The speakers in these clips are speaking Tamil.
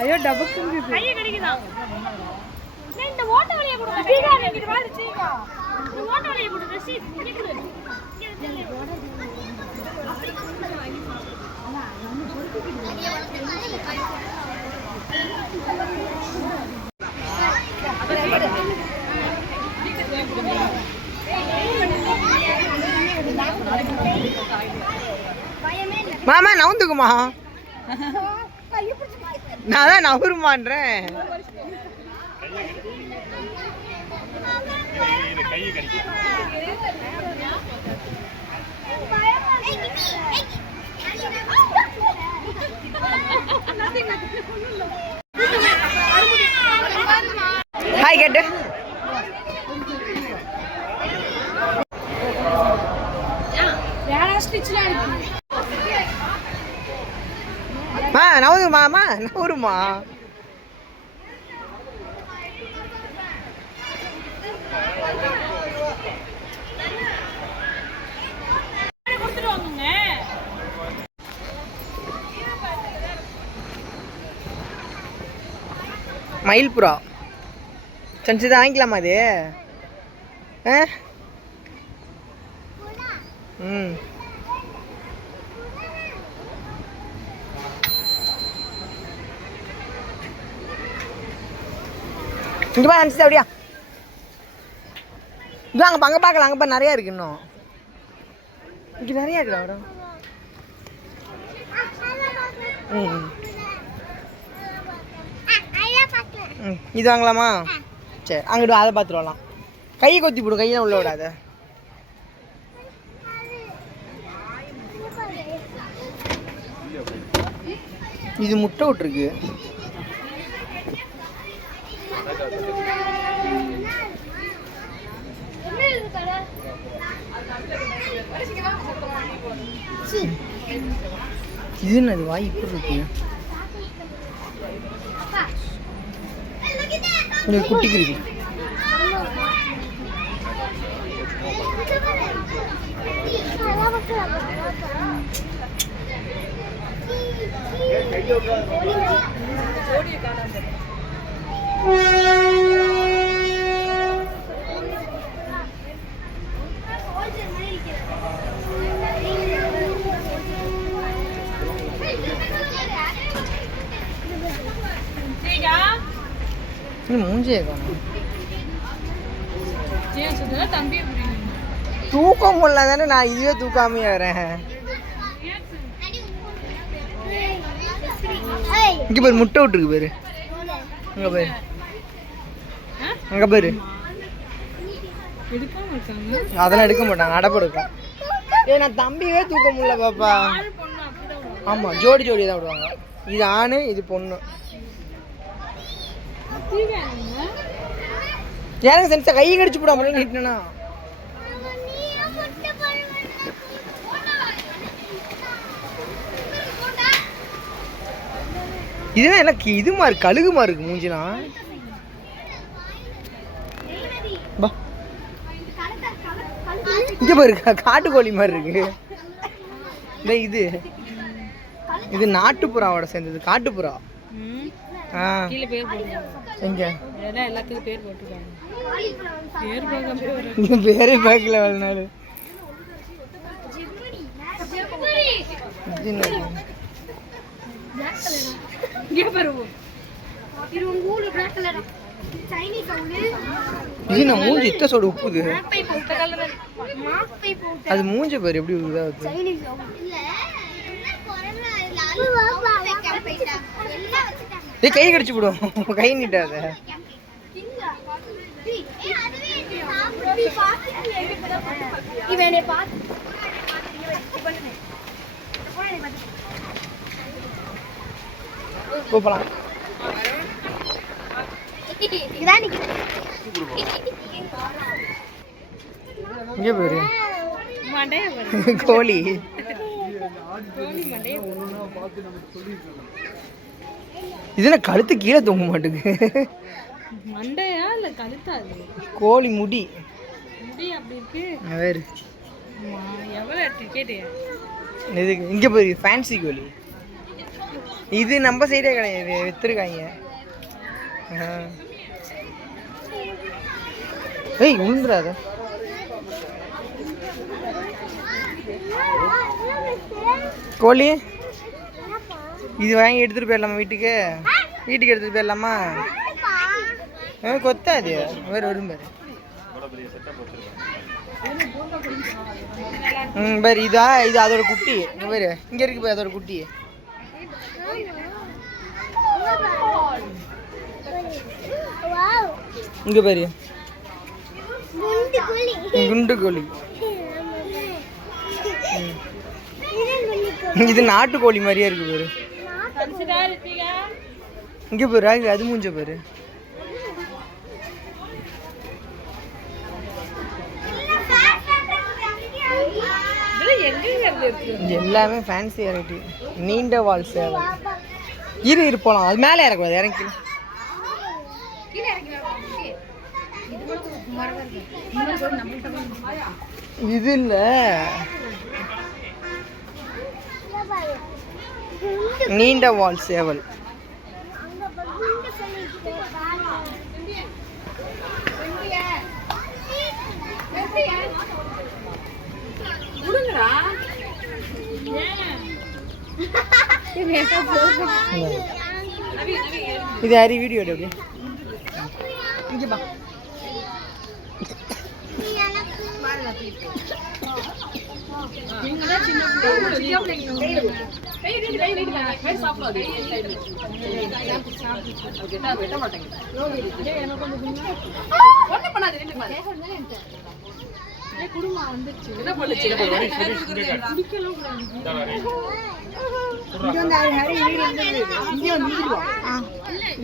ஐயோ டபுக்கு கையை கடிக்குதான். இந்த ஓட்ட வழியை கொடுங்க. சீகா இங்கிட்டு வாடி சீகா. இந்த ஓட்ட வழியை கொடுங்க. மாமா நவுந்துக்குமா? நான் தான் நவுருமான்றேன். ஹாய் கேட்டு நவுருமா நவுருமா? மயில்புறா சன்சிதா வாங்கிக்கலாமா அது? ம் இங்கே பா சன்சிதா அப்படியா? இது அங்கே பார்க்கலாம். அங்கே நிறையா இருக்கு. இன்னும் இங்கே நிறையா இருக்குடா வரும். இது வாங்கலாமா? சரி அங்கிட்டு அதை பார்த்துட்டு வரலாம். கையை கொத்தி போடும். கையெல்லாம் உள்ள விடாத. இது முட்டை விட்டுருக்கு. இது என்னது வாய் இப்படி இருக்கு? குட்டிக்கு இருக்கு. மூஞ்சே தூக்கம் முடியல தானே. நான் இதுவே தூக்காமே வரேன். இங்க பேரு முட்டை விட்டுருக்கு பேரு. அங்க பேரு அங்க பேரு அதெல்லாம் எடுக்க மாட்டாங்க. அடப்பு எடுக்கும். நான் தம்பியே தூக்க முடியல பாப்பா. ஆமா ஜோடி ஜோடி தான் விடுவாங்க. இது ஆணு இது பொண்ணு. யாரும் சென்சா கையை கடிச்சு போடாம நீட்டினா இதுதான் எனக்கு இதுமா இருக்கு. கழுகுமா இருக்கு மூஞ்சிலாம். இங்க பாருங்க காட்டுக்கோழி மாதிரி இருக்கு. இது இது நாட்டுப்புறாவோட சேர்ந்தது. காட்டுப்புறா. எங்க பேரே பார்க்கல வாழ்நாள். மூஞ்சி இத்த சோடு உப்புது. அது மூஞ்சி பாரு எப்படி இதாகுது. கை கடிச்சு விடும். கை நீட்டாத. போகலாம். இங்கே பேரு கோழி. இதுல கழுத்து கீழே தூங்க மாட்டேங்குது. மண்டையா இல்ல கழுத்தா? கோழி முடி முடி அப்படி இருக்கு. வேறு எவ்வளோ டிக்கெட்டு? இதுக்கு இங்கே போய் ஃபேன்சி கோழி. இது நம்ம சைடே கிடையாது, விற்றுருக்காங்க. ஏய் உண்டுறாத. கோழி இது வாங்கி எடுத்துகிட்டு போயிடலாமா வீட்டுக்கு? வீட்டுக்கு எடுத்துகிட்டு போயிடலாமா? கொத்தாது வேறு வரும் பாரு. பாரு இதா, இது அதோட குட்டி. பாரு இங்கே இருக்கு பாரு அதோட குட்டி. இங்கே பாரு குண்டு கோழி. இது நாட்டுக்கோழி மாதிரியே இருக்கு பாரு. இங்கே பாரு அது மூஞ்ச பாரு. எல்லாமே ஃபேன்சி வெரைட்டி. நீண்ட வால் சேவை. இரு போலாம். அது மேலே இறக்கூடாது, இறங்கி. இது இல்ல, நீண்ட வால் சேவல். இது ஹரி வீடியோ அப்படியே இங்கே பா.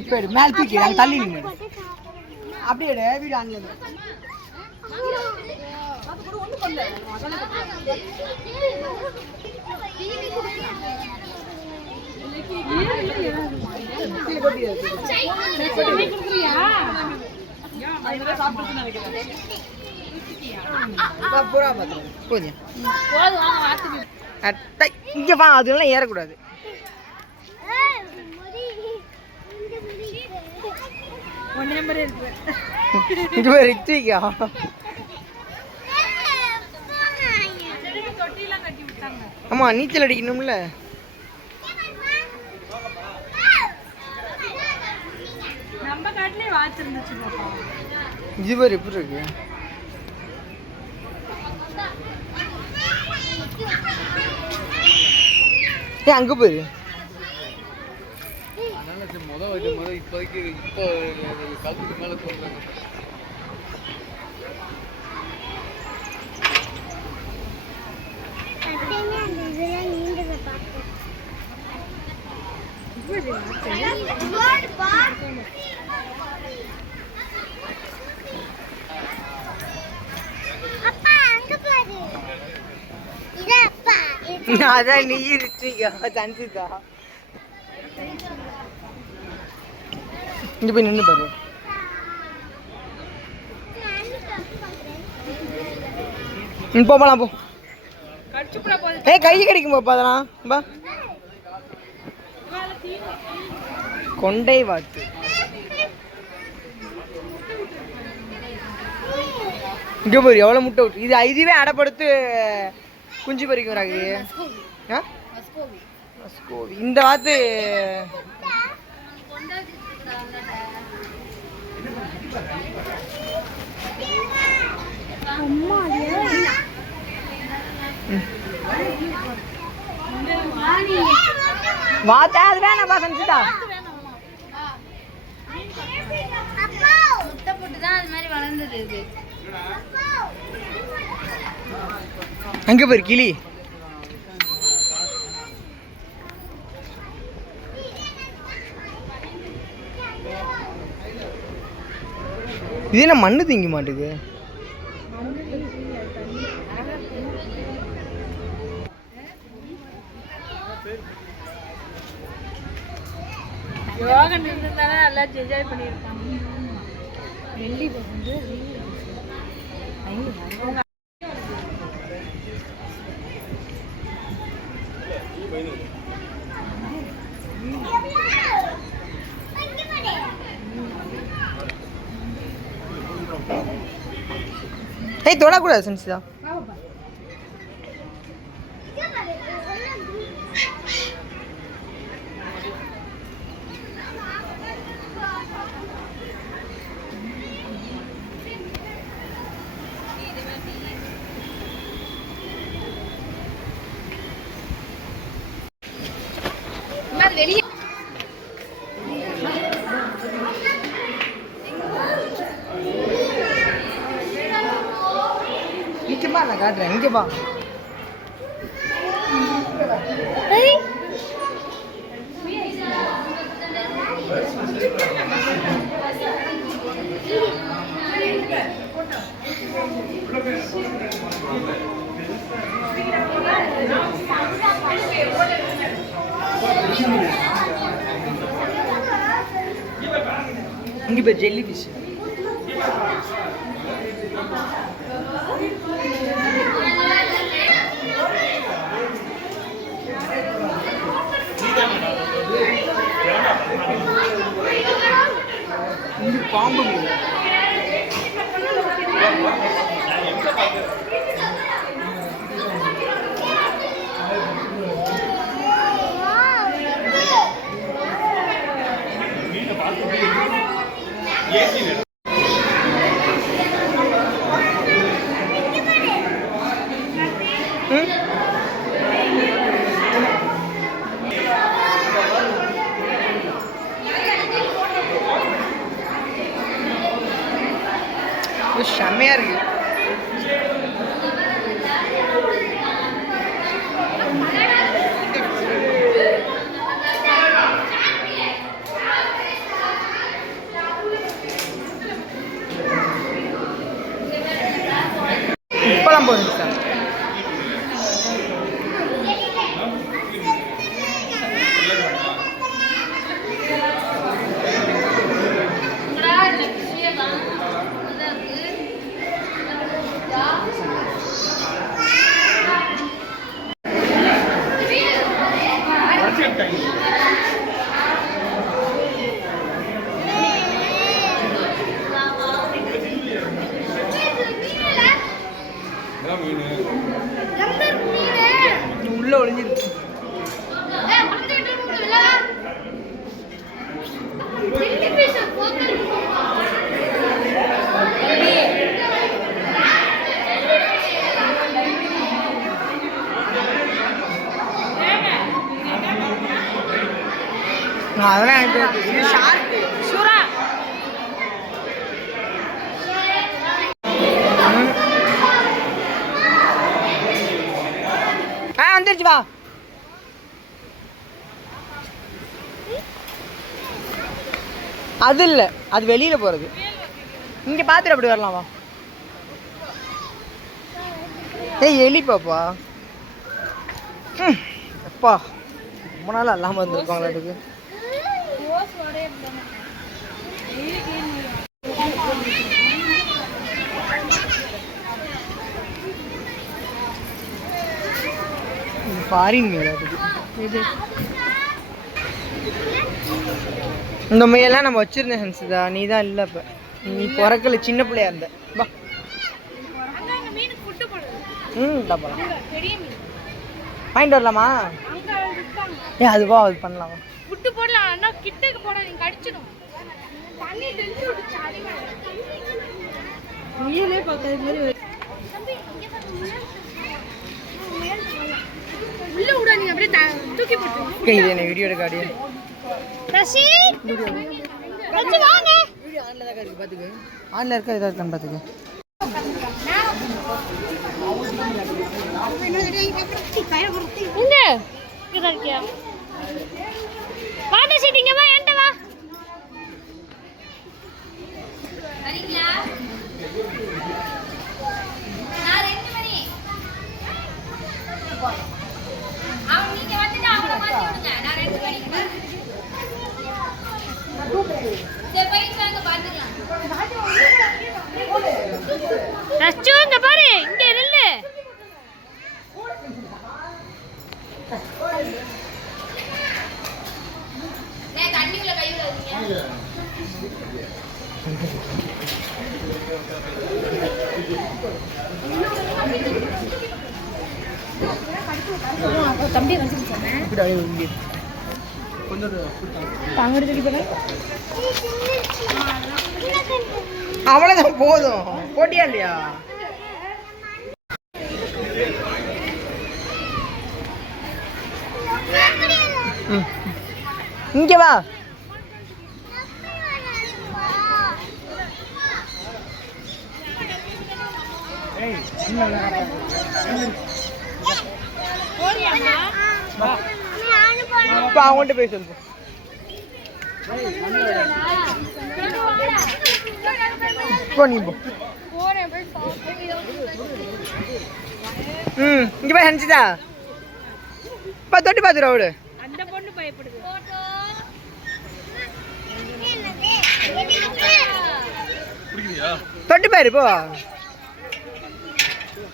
இப்போ மேல தூக்கி நாங்கள் தள்ளி நின்று அப்படியே வீடு அங்கே இங்க வா, அதெல்லாம் ஏறக்கூடாது. ஆமா நீச்சல் அடிக்கணும்ல. இது பேர் எப்படி இருக்கு? அங்க போயிரு. அதான் நீ தஞ்சிதா இங்க போய் நின்று பாரு. போலாம் போ. கை கிடைக்கும் பாப்பா அதெல்லாம். பா கொண்டை வாத்து. இங்க போய் எவ்வளவு முட்டை விட்டு. இதுவே அடைப்படுத்து குஞ்சு பறிக்கும் ராகு. இந்த வாத்து வாத்தா அது வேணாப்பா சஞ்சிதா. முட்டை போட்டு தான் அது மாதிரி வளர்ந்தது. இது அங்க பாரு கிளி. இது என்ன மண்ணு திங்க மாட்டுது. யோகன் இருந்தாலும் நல்லா என்ஜாய் பண்ணியிருக்காங்க. வெள்ளி வந்து ஏய் தொடக்கூடாது சென்சிதா. வெளியே நிச்சயமா நான் காட்டுறேன். இங்கே பா. இங்கே பேர் ஜெல்லி ஃபிஷ். இங்கே பாம்பு மீன். செம்மையா இருக்கு. இப்பெல்லாம் போதுங்க சார். உள்ள ஒளிஞ்சிருச்சு. அதெல்லாம் எனக்கு சூரா வந்துருச்சு. வா. அது இல்லை, அது வெளியில போறது. இங்க பாத்துட்டு அப்படி வரலாம். வா. ஏய் எலி பாப்பா. அப்பா ரொம்ப நாள் அல்லாம வந்துருக்காங்களா இதுக்கு. ஃபாரின் மீன் இது. இந்த மீனெல்லாம் நம்ம வச்சிருந்தேன் ஹன்சிதா. நீ தான் இல்லை. இப்போ நீ பிறக்கல, சின்ன பிள்ளையா இருந்த. வா. போகலாம். வாங்கிட்டு வரலாமா? ஏ அதுவா அது பண்ணலாமா? புட்டு போடலாம். அண்ணா கிட்டக்கு போட நீங்க கடிச்சிடும். தண்ணி தெளிச்சு விட்டுச்சு அதிகமா. நீயே பார்க்க இது மாதிரி தம்பி இங்க பாருங்க. உள்ள உடா நீ அப்படியே தூக்கி போடு. இது என்ன வீடியோ எடுக்க ஆடியே. ரஷி ரஷி வாங்க. வீடியோ ஆன்ல தான் இருக்கு பாத்துக்க. ஆன்ல இருக்கா இதா இருக்கான்னு பாத்துக்க. இங்க இருக்கியா? வாடா சீட்டிங்க வா என்கிட்ட வா. வரீங்களா? நான் 2 மணி. அவங்க நீங்க வந்துட்டு அவங்கள மாத்தி விடுங்க. நான் 2 மணிக்கு வரேன். சரி போயிட்டு வாங்க பாத்துக்கலாம். ரச்சு இங்க பாரு, இங்க நில்லு. நான் தண்ணிக்குள்ள கை விடாதீங்க. தம்பியை வந்து சொன்னேன் அவ்வளோதான் போதும். போட்டியா இல்லையா? இங்க வா. அவங்கள்ட்ட போய் சொல்லு. போ நீ போ. இங்க போய் ஹன்சிதா தொட்டு பார்த்துரு அவடு. அந்த பொண்ணு பயப்படுது. தொட்டு பாரு போ.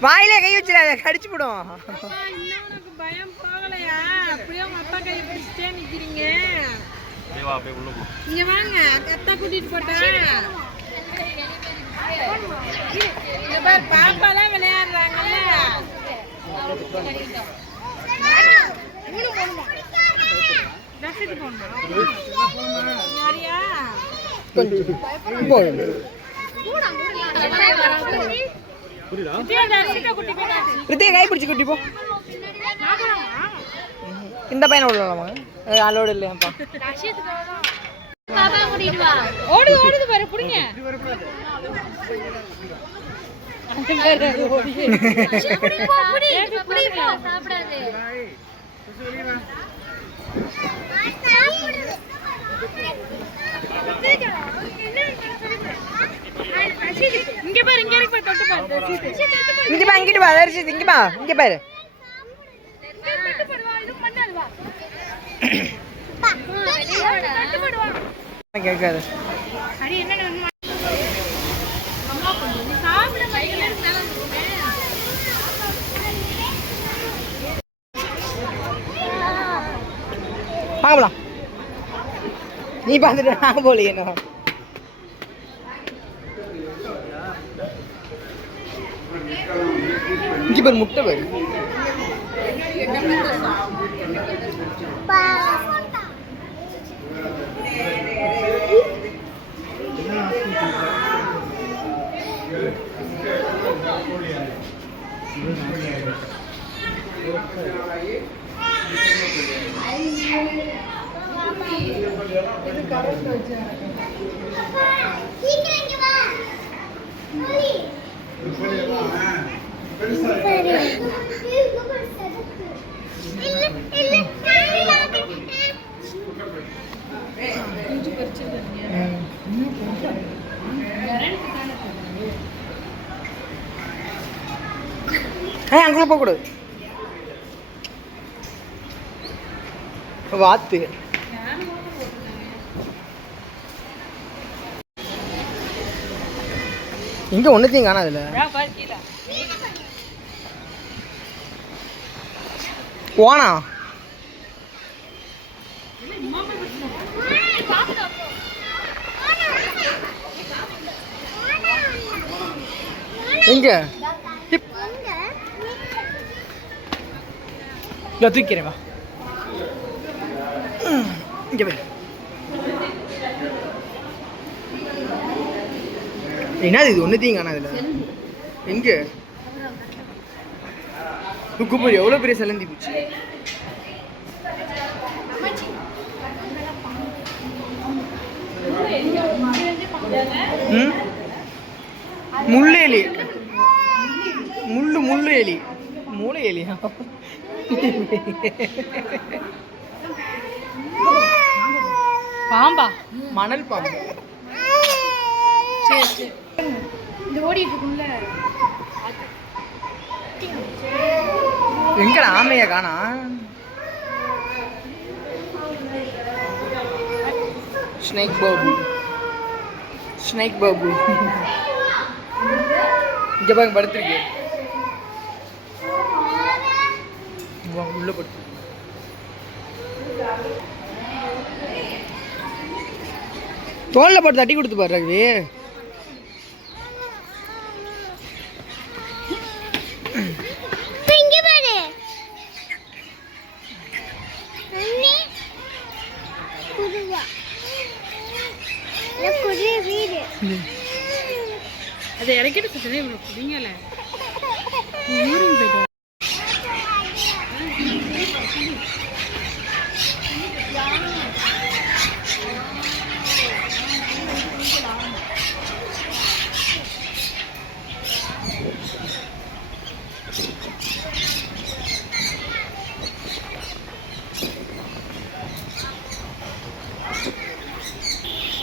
வாயில கை வச்சிடாத, கடிச்சு போடும். இன்னும் பயம் போகலையா? அப்படியே உங்க அப்பா கை பிடிச்சிட்டே நிக்கிறீங்க. இங்க வாங்க, அத்தா கூட்டிட்டு போட்டேன். இங்க பாரு, பாப்பாலாம் விளையாடுறாங்கல்ல. யாரியா? கை பிடிச்சி குட்டி போ. இந்த பையனை விடலாமா? அலோடு இல்லையாப்பா. ஓடுது ஓடுது பாரு, புடிங்க. இங்க பாரு, இங்க இருக்கு, தொட்டு பாரு. இங்க பா, இங்கிட்டு பா, தரிசி இங்க பா, இங்க பாரு. கேட்காது. பார்க்கலாம். நீ பார்த்துட்டு நான் போலியே. இங்க பேர் முட்டை பேர். அங்கே போகக்கூடாது. வாத்து இங்க ஒண்ணுத்தையும் காணாதுல. போனா எங்க தூக்கிறேன் வா. இங்க போய் என்னது இது? ஒன்றுத்தையும் காணாதுல. எங்க குப்பை எவ்வளோ பெரிய செலந்தி பூச்சி. முள்ளு எலி, முள்ளு எலி, மூளை எலியா? பாம்பா? மணல் பாம்பு. இந்த ஓடிட்டுக்குள்ள எங்கடா ஆமையா காணா? ஸ்னேக் பாபு, ஸ்னேக் பாபு இங்க பாருங்க படுத்துருக்கு. உள்ள படுத்து தோல்ல போட்டு தட்டி கொடுத்து பாரு ரவி. நீங்களே யூரின் போயிட்டு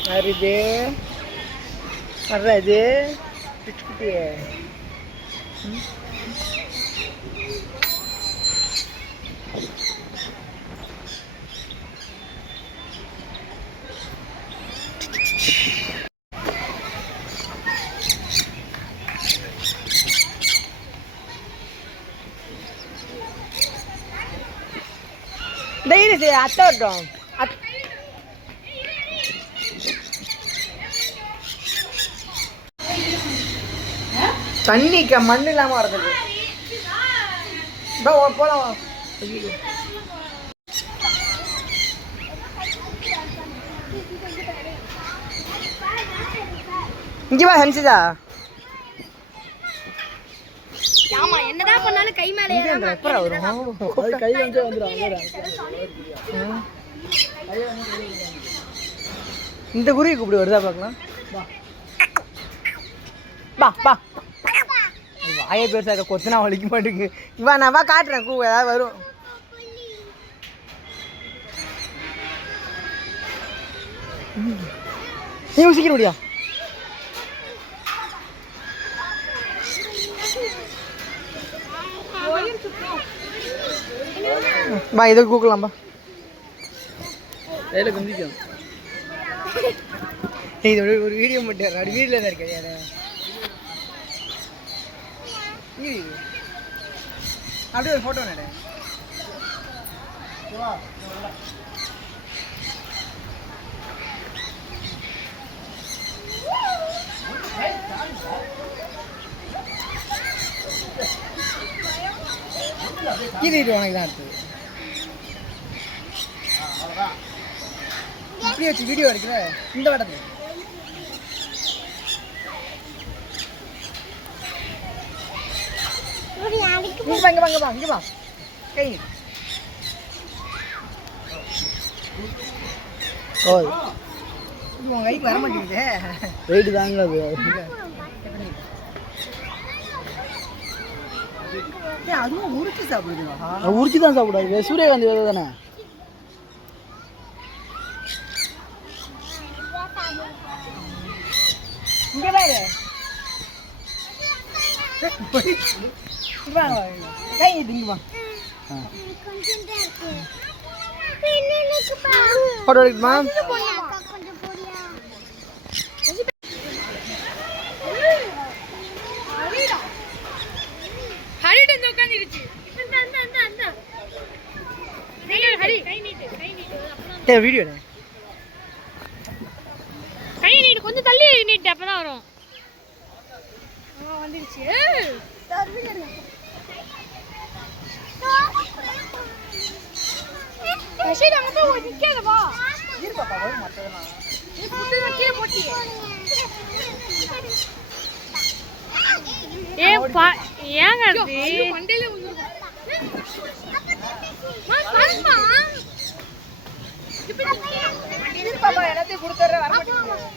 வருது வர்றது பிச்சுக்கிட்டே டெய்லி அத்தை வரட்டும் தண்ணி மண் இல்லாம வரதுக்கு போலாம் இங்க வா ஹன்சிதா ஆமா என்னதான் பண்ணாலும் கை மேல எப்பறம் வரும் கை வந்து இந்த குருவி கூப்பிடு வருதா பார்க்கலாம் பா பா வாயை பெருசா இருக்க கொத்துனா வலிக்க மாட்டேங்குது இவா நான் வா காட்டுறேன் கூ ஏதாவது வரும் நீ உசிக்கிற முடியா பா இதை கூக்கலாம்பா இது ஒரு வீடியோ மட்டும் அது வீட்டில் தான் இருக்காது அப்படியே ஒரு ஃபோட்டோ நட இது உனக்கு தான் அடுத்தது இப்படி வச்சு வீடியோ எடுக்கிற இந்த வட்டத்தில் இங்க வா கை ஓய் உன் கைக்கு வர மாட்டேங்குது வெயிட் தாங்க அது அதுவும் உரிச்சு சாப்பிடுதுங்களா உரிச்சு தான் சாப்பிடாது சூரியகாந்தி விதை தானே இங்க பாரு கை இங்க வா ஃபோட்டோ எடுக்குமா ஹரிட்ட வந்து உட்கார்ந்திருச்சு அந்த ஹரி கை நீட்டு டேய் வீடியோ எடு கை நீட்டு கொஞ்சம் தள்ளி நீட்டு அப்பதான் வரும் வந்துருச்சு ரஷீத் அங்க போய் நிக்காத வா இரு பாப்பா வரும் மத்ததெல்லாம் நீ புடிச்சு கீழ போட்டியே ஏங்க அது மண்டையில வந்துரும் பாருமா இரு பாப்பா எல்லாத்தையும் கொடுத்துறேன் வர மாட்டேங்குது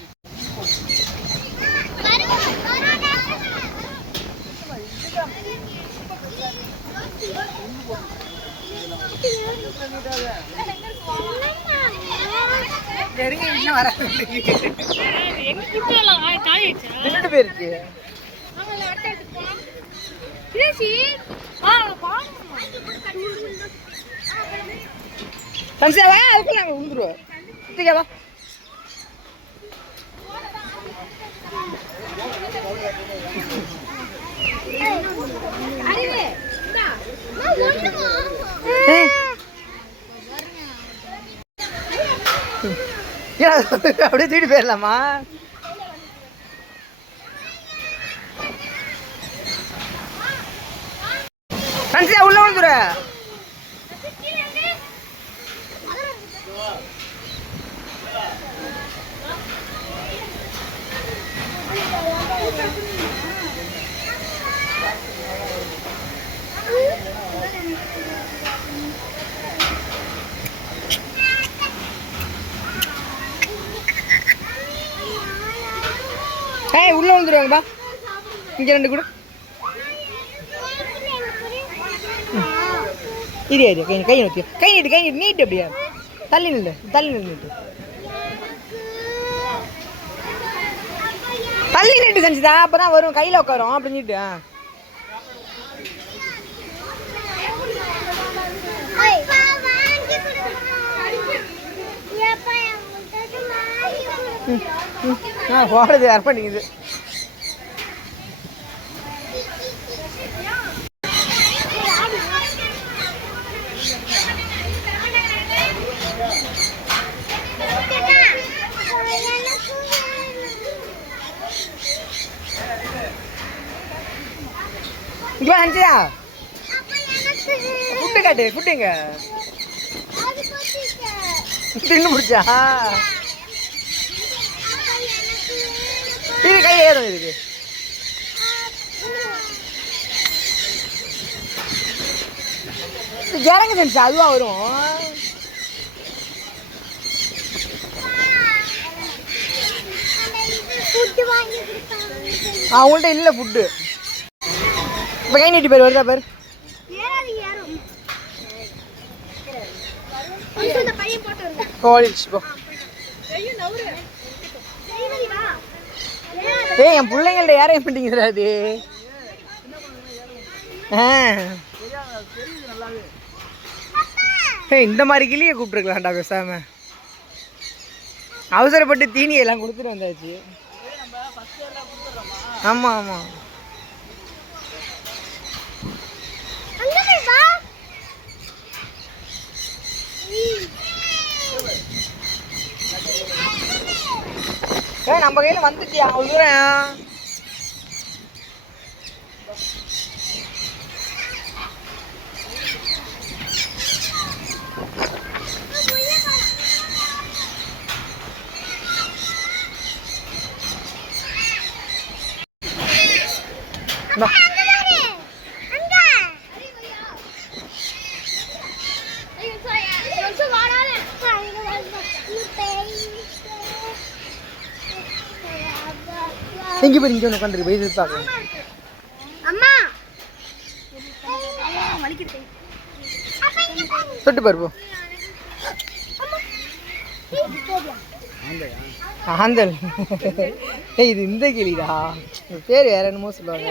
ரெண்டு பேருக்கு விழுந்துருவோம் அப்படியே தூக்கிட்டு போயிடலாமா கன்சியா உள்ள வந்துரு ஏய் உள்ள வந்துருவாங்கப்பா. இங்க 2 கூட இது ஏரியா கை நோக்கி கை நீட்டு அப்படியா தள்ளி நில்லு நீட்டு தள்ளி நிட்டு செஞ்சுதா அப்பதான் வரும் கையில உட்காரும் அப்படி நீட்டு. ஓடுது அர்ப்பணிக்குது. இங்க அஞ்சியா ஃபுட்டு காட்டு ஃபுட்டுங்க தின்னு முடிச்சா இது கை ஏறும் இதுக்கு. இறங்க செஞ்சா அதுவா வரும். அவங்கள்ட்ட இல்லை ஃபுட்டு. இப்போ கை நீட்டி பேர் வருதா பேர் காலேஜ் போ. ஏய் என் பிள்ளைங்கள்ட்ட யாரையும் பண்ணிங்கிறா அது. ஏய் இந்த மாதிரி கிளியை கூப்பிட்டுருக்கலாம்டா பேசாம. அவசரப்பட்டு தீனியெல்லாம் கொடுத்துட்டு வந்தாச்சு. ஆமாம் ஆமாம் நம்ம கையில் வந்துச்சு அவ்வளோ தூரம். எங்கே போய் இங்கே ஒன்று உட்காந்துருக்கு வயசு பார்க்க. தொட்டு பாருப்போம். ஆந்தல் ஏய் இது இந்த கிளிடா. பேர் வேற என்னமோ சொல்லுவாங்க.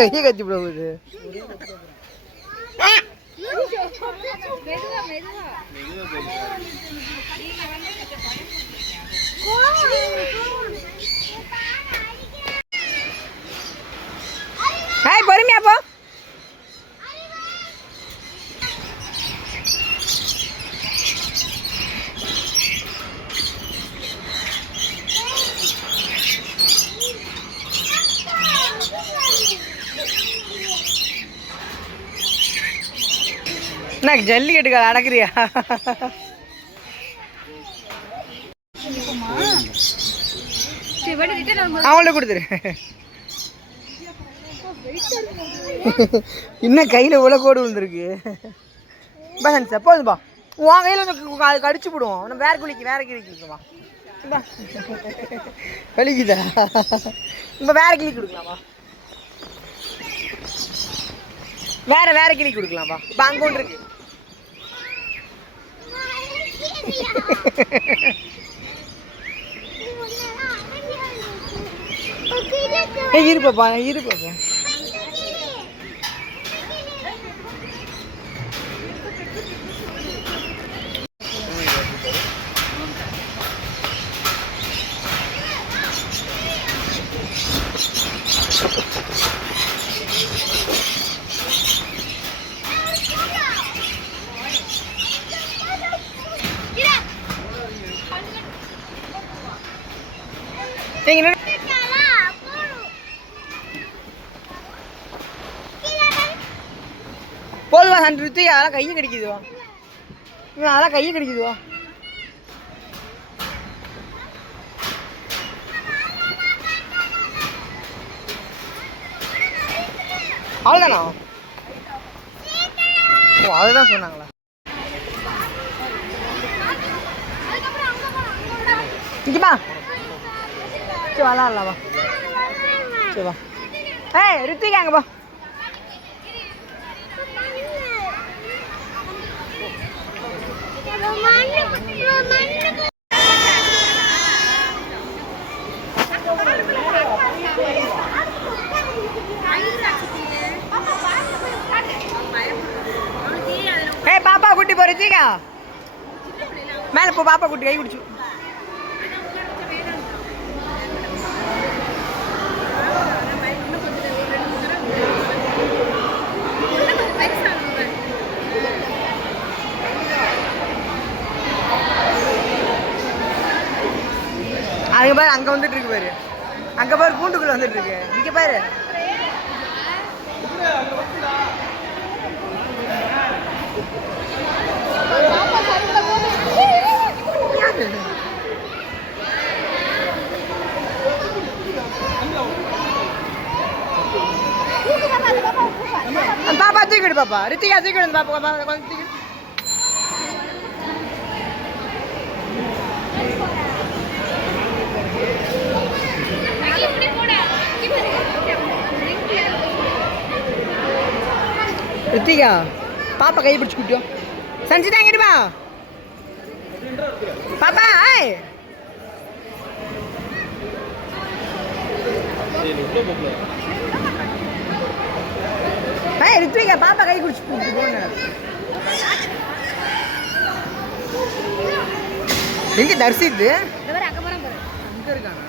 கையை கத்தி போடுது. பொறுமையா போ. என்ன ஜல்லிக்கட்டுக்கா அடக்குறியா? அவங்கள்ட்ட கொடுத்துரு. இன்னும் கையில் உள்ள கோடு விழுந்துருக்கு. போதும்பா உன் கையில் கடிச்சு போடுவோம். நம்ம வேற கிளிக்குமா வலிக்குதா? நம்ம வேற கிளி கொடுக்கலாமா? வேற கிளி கொடுக்கலாமா? இப்போ அங்கே ஒன்று இருக்கு. இருப்பாப்பா. போதுவா சன்றுத்து. அதெல்லாம் கையை கிடைக்குதுவா. அதெல்லாம் கையை கிடைக்குதுவா. அவ்வளோதானா? ஓ அதுதான் சொன்னாங்களா? இங்கேப்பா சரி விளாட்லாம் வா. சரி வா. ஏய் ரித்திகா அங்கே பா. ஏய் பாப்பா குட்டி போ ரித்திகா. மேலே போ பாப்பா குட்டி கை பிடிச்சு. அங்கே பாரு அங்கே வந்துட்டு இருக்கு பாரு. அங்கே பாரு கூண்டுக்குள்ள வந்துட்டு இருக்கு. இங்கே பாரு. பாப்பா தூக்கிடு பாப்பா. ரித்திகா தூக்கிடு பாப்பா. பாப்பா கொஞ்சம் தூக்கிடு. ரித்திகா பாப்பா கை பிடிச்சு கூட்டியோ. சஞ்சிதா எங்கிட்டுமா பாப்பா. ஏய் ரித்விகா பாப்பா கை பிடிச்சு கூட்டி போன. எங்க தர்சித்து அங்க இருக்கானா?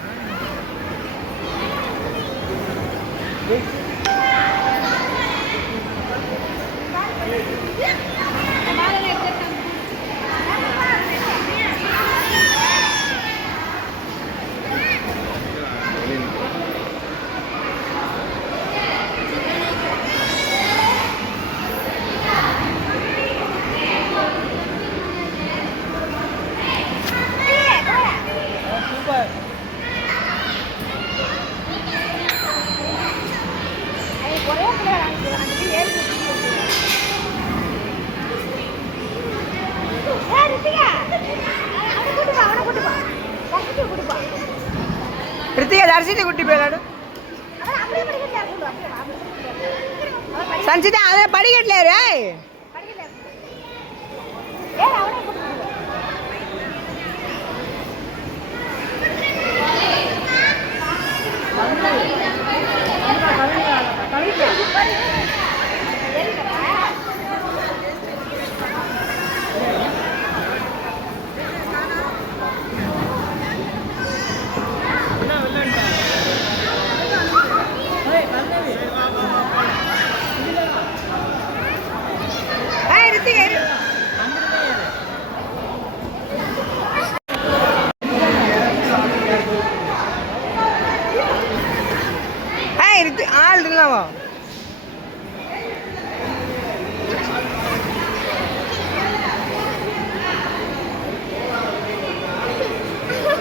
ரித்திகா தர்சித்தை குட்டி போயிடாடு. சஞ்சிதா அதை படிக்கட்டில் ஏறு. ஆள் இருக்கலாமா?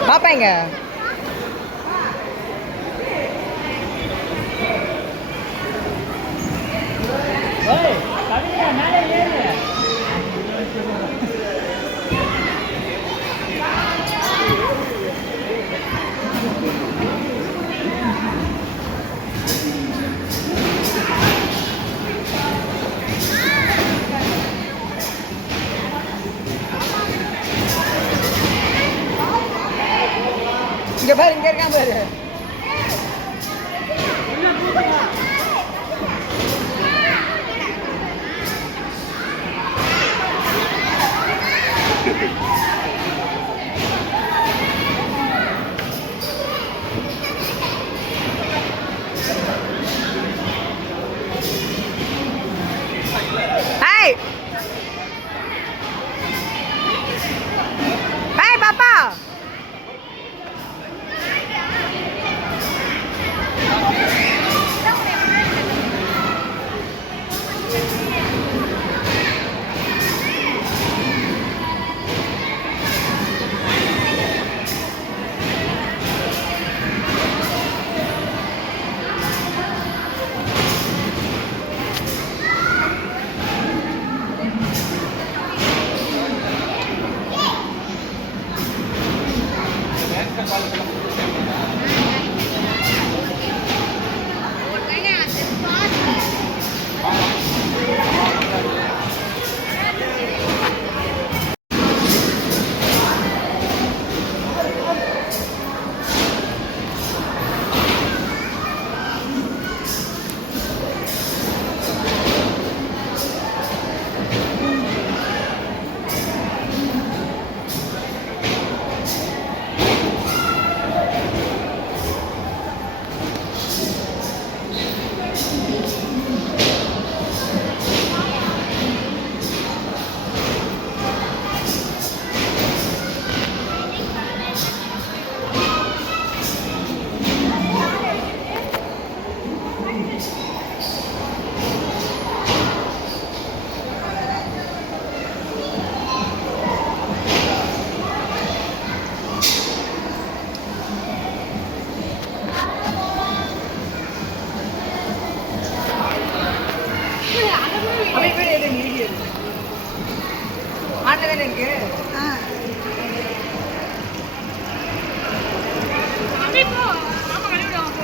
பாப்பா எங்க? எனக்கு அப்படியே போ ஆமா கழுவிடுவோம் போ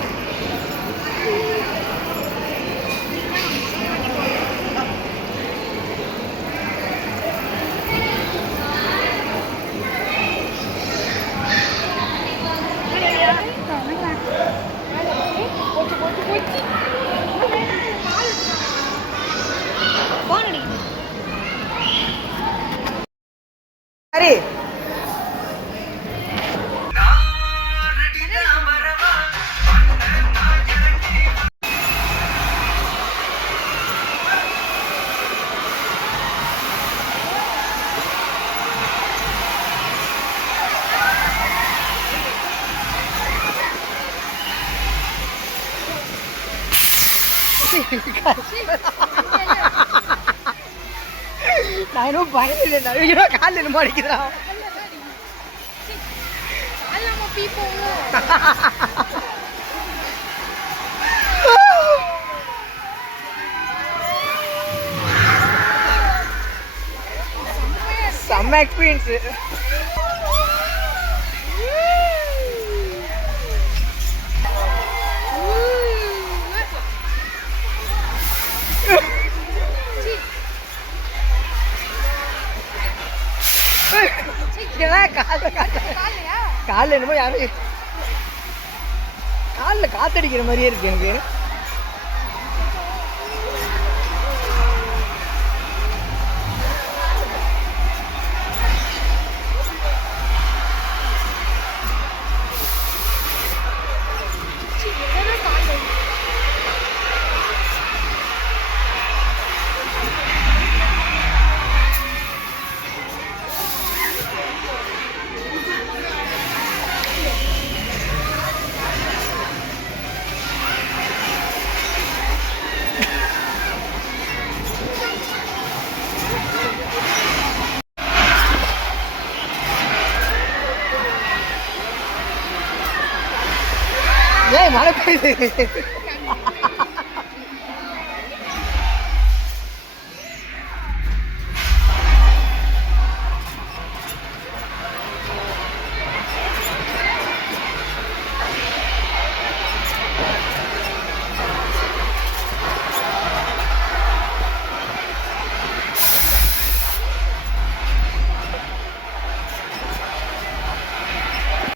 சரி நான் இன்னும் பயம் இல்லை காலில் என்ன அடிக்கிறான் அல்லாம பீப்போம் செம்ம எக்ஸ்பீரியன்ஸு காலில் என்னமோ யாரும் காலில் காத்தடிக்கிற மாதிரியே இருக்கு எனக்கு ஏய் மழை பெய்யுது